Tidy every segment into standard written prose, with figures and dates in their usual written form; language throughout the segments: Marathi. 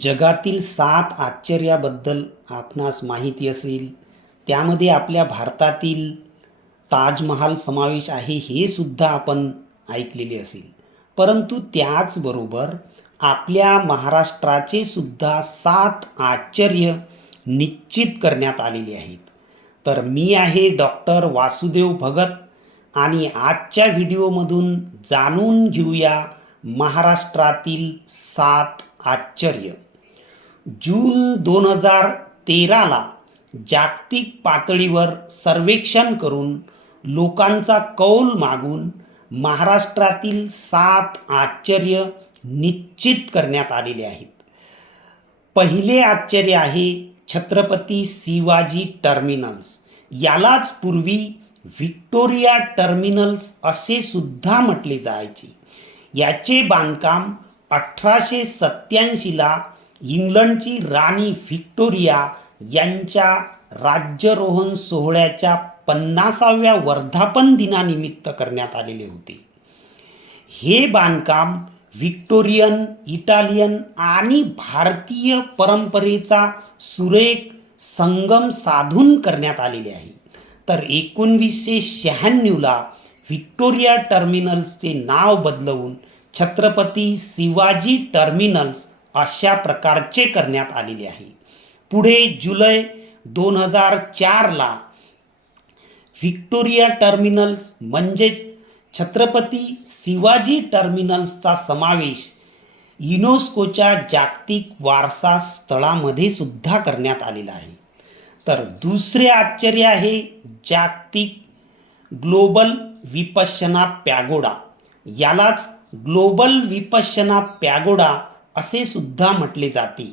जगातील 7 आश्चर्याबद्दल आपणास माहिती असेल. त्यामध्ये आपल्या भारतातील ताजमहाल समावेश आहे हे सुद्धा आपण ऐकलेले असेल. परंतु त्याचबरोबर आपल्या महाराष्ट्राचे सुद्धा 7 आश्चर्य निश्चित करण्यात आलेले आहेत. तर मी आहे डॉक्टर वासुदेव भगत आणि आजच्या व्हिडिओमधून जाणून घेऊया महाराष्ट्रातील 7 आश्चर्य. जून 2013ला जागतिक पातळीवर सर्वेक्षण करून लोकांचा कौल मागून महाराष्ट्रातील 7 आश्चर्य निश्चित करण्यात आलेले आहेत. पहिले आश्चर्य आहे छत्रपती शिवाजी टर्मिनल्स. यालाच पूर्वी व्हिक्टोरिया टर्मिनल्स असे सुद्धा म्हटले जायचे. याचे बांधकाम 1887ला इंग्लंडची राणी व्हिक्टोरिया यांच्या राज्यारोहण सोहळ्याच्या 50व्या वर्धापन दिनानिमित्त करण्यात आलेले होते. हे बांधकाम व्हिक्टोरियन, इटालियन आणि भारतीय परंपरेचा सुरेख संगम साधून करण्यात आलेले आहे. तर 1996ला व्हिक्टोरिया टर्मिनल्सचे नाव बदलवून छत्रपती शिवाजी टर्मिनल्स अशा प्रकारचे करण्यात आलेले आहे. पुढे जुलै 2004ला व्हिक्टोरिया टर्मिनल्स म्हणजेच छत्रपती शिवाजी टर्मिनल्सचा समावेश युनेस्कोच्या जागतिक वारसा स्थळामध्ये सुद्धा करण्यात आलेला आहे. तर दुसरे आश्चर्य आहे जागतिक ग्लोबल विपश्यना पॅगोडा. यालाच ग्लोबल विपश्यना पॅगोडा असे सुद्धा म्हटले जाते.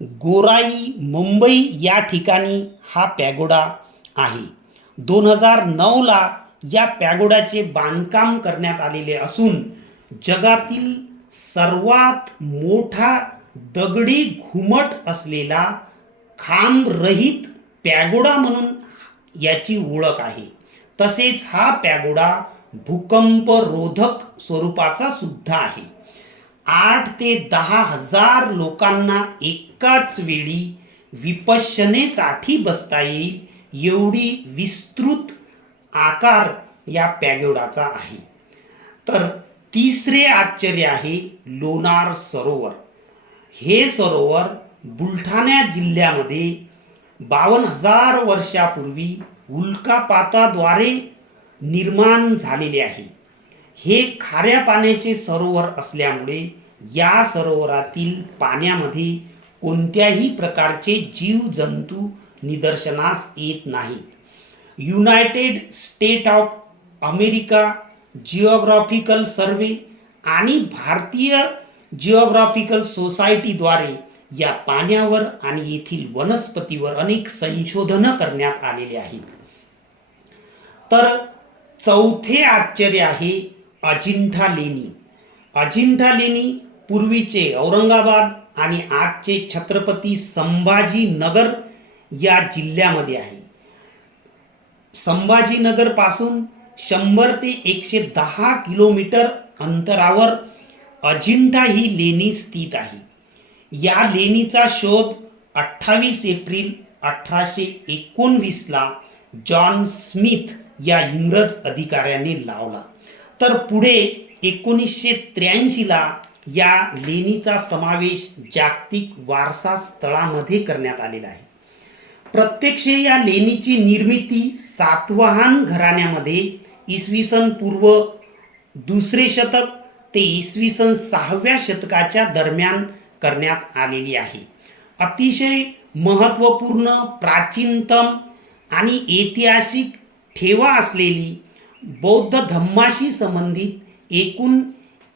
गोराई, मुंबई या ठिकाणी हा पॅगोडा आहे. 2009ला या पॅगोडाचे बांधकाम करण्यात आलेले असून जगातील सर्वात मोठा दगडी घुमट असलेला खांबरहित पॅगोडा म्हणून याची ओळख आहे. तसेच हा पॅगोडा भूकंपरोधक स्वरूपाचा सुद्धा आहे. 8 ते 10 हजार लोकांना एकाच वेळी विपश्यनेसाठी बसता येईल एवढी विस्तृत आकार या पॅगोडाचा आहे. तर तिसरे आश्चर्य आहे लोणार सरोवर. हे सरोवर बुलढाणा जिल्ह्यामध्ये 52,000 वर्षापूर्वी उल्कापाताद्वारे निर्माण झालेले आहे. हे खाऱ्या पाण्याचे सरोवर असल्यामुळे या सरोवरातील पाण्यामध्ये कोणत्याही प्रकारचे जीवजंतू निदर्शनास येत नाहीत. United State of America geographical survey आणि भारतीय जिओग्राफिकल सोसायटीद्वारे या पाण्यावर आणि येथील वनस्पतीवर अनेक संशोधनं करण्यात आलेले आहेत. तर चौथे आश्चर्य आहे अजिंठा लेणी. अजिंठा लेणी पूर्वीचे औरंगाबाद आणि आजचे छत्रपती संभाजीनगर या जिल्ह्यामध्ये आहे. संभाजीनगर पासून 100 ते 110 किलोमीटर अंतरावर अजिंठा ही लेणी स्थित आहे. या लेणीचा शोध 28 एप्रिल 1819ला जॉन स्मिथ या इंग्रज अधिकाऱ्याने लावला. तर पुढे 1983ला या लेणीचा समावेश जागतिक वारसा स्थळामध्ये करण्यात आलेला आहे. प्रत्यक्ष या लेणीची निर्मिती सातवाहन घराण्यामध्ये इसवी सन पूर्व 2रे शतक ते इसवी सन 6व्या शतकाच्या दरम्यान करण्यात आलेली आहे. अतिशय महत्त्वपूर्ण, प्राचीनतम आणि ऐतिहासिक ठेवा असलेली बौद्ध धम्माशी संबंधित एकूण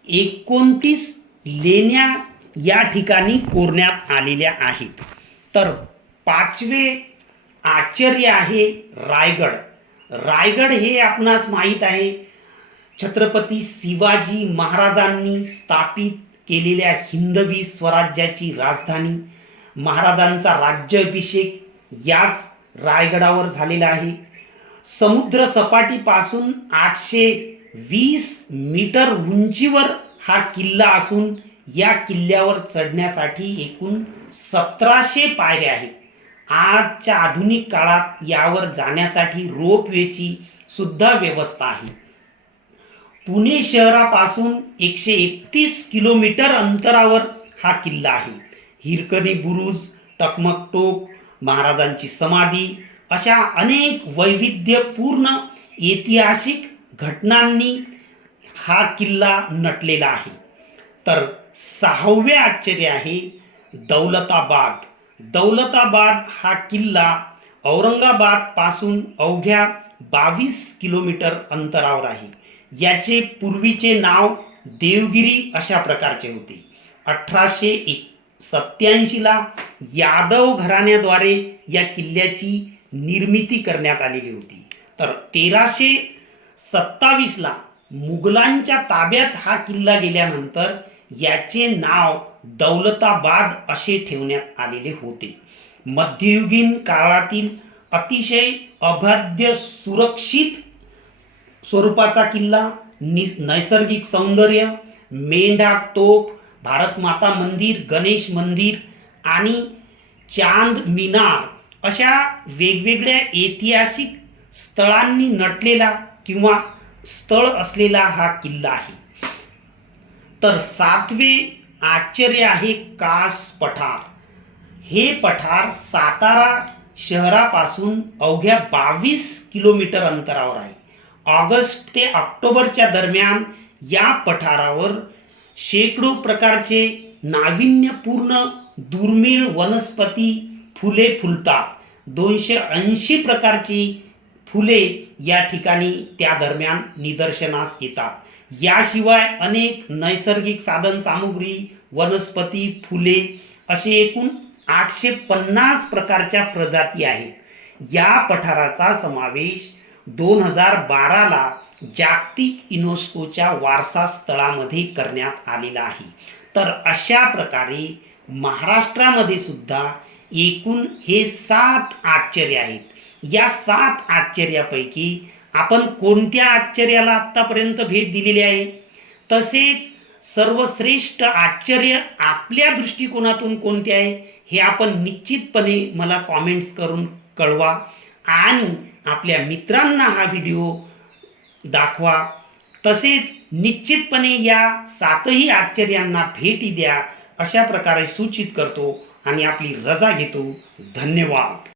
29 लेण्या या ठिकाणी कोरण्यात आलेल्या आहेत. तर पाचवे आश्चर्य आहे रायगड. रायगड हे आपणास माहीत आहे छत्रपती शिवाजी महाराजांनी स्थापित केलेल्या हिंदवी स्वराज्याची राजधानी. महाराजांचा राज्याभिषेक याच रायगडावर झालेला आहे. समुद्र सपाटीपासून 820 मीटर उंचीवर हा किल्ला असून या किल्ल्यावर चढण्यासाठी एकूण 1700 पायऱ्या आहेत. आजच्या आधुनिक काळात यावर जाण्यासाठी रोपवेची सुद्धा व्यवस्था आहे. पुणे शहरापासून 131 किलोमीटर अंतरावर हा किल्ला आहे. हिरकणी बुरुज, टकमक टोक, महाराजांची समाधी अशा अनेक वैविध्यपूर्ण ऐतिहासिक घटनांनी हा किल्ला नटलेला आहे. तर 6वे आश्चर्य आहे दौलताबाद. दौलताबाद हा किल्ला औरंगाबाद पासून अवघ्या 22 किलोमीटर अंतरावर आहे. याचे पूर्वीचे नाव देवगिरी अशा प्रकारचे होते. 1887ला यादव घराण्याद्वारे या किल्ल्याची निर्मिती करण्यात आलेली होती. तर 1327ला मुघलांच्या ताब्यात हा किल्ला गेल्यानंतर याचे नाव दौलताबाद असे ठेवण्यात आलेले होते. मध्ययुगीन काळातील अतिशय अबाध्य सुरक्षित स्वरूपाचा किल्ला, नैसर्गिक सौंदर्य, मेंढा तोफ, भारत माता मंदिर, गणेश मंदिर आणि चांद मिनार अशा वेगवेगळ्या ऐतिहासिक स्थळांनी नटलेला किंवा स्थळ असलेला हा किल्ला आहे. तर 7वे आश्चर्य आहे कास पठार. हे पठार सातारा शहरापासून अवघ्या 22 किलोमीटर अंतरावर आहे. ऑगस्ट ते ऑक्टोबरच्या दरम्यान या पठारावर शेकडो प्रकारचे नाविन्यपूर्ण दुर्मिळ वनस्पती फुले फुलतात. 280 प्रकारची फुले या ठिकाणी त्या दरम्यान निदर्शनास येतात. याशिवाय अनेक नैसर्गिक साधन सामुग्री, वनस्पती, फुले असे एकूण 850 प्रकारच्या प्रजाती आहेत. या पठाराचा समावेश 2012ला जागतिक युनेस्कोच्या वारसा स्थळामध्ये करण्यात आलेला आहे. तर अशा प्रकारे महाराष्ट्रामध्ये सुद्धा एकूण हे 7 आश्चर्य आहेत. या 7 आश्चर्यापैकी आपण कोणत्या आश्चर्याला आत्तापर्यंत भेट दिलेली आहे, तसेच सर्वश्रेष्ठ आश्चर्य आपल्या दृष्टिकोनातून कोणते आहे हे आपण निश्चितपणे मला कॉमेंट्स करून कळवा आणि आपल्या मित्रांना हा व्हिडिओ दाखवा. तसेच निश्चितपणे या 7ही आश्चर्यांना भेटी द्या अशा प्रकारे सूचित करतो आणि आपली रजा घेतो. धन्यवाद.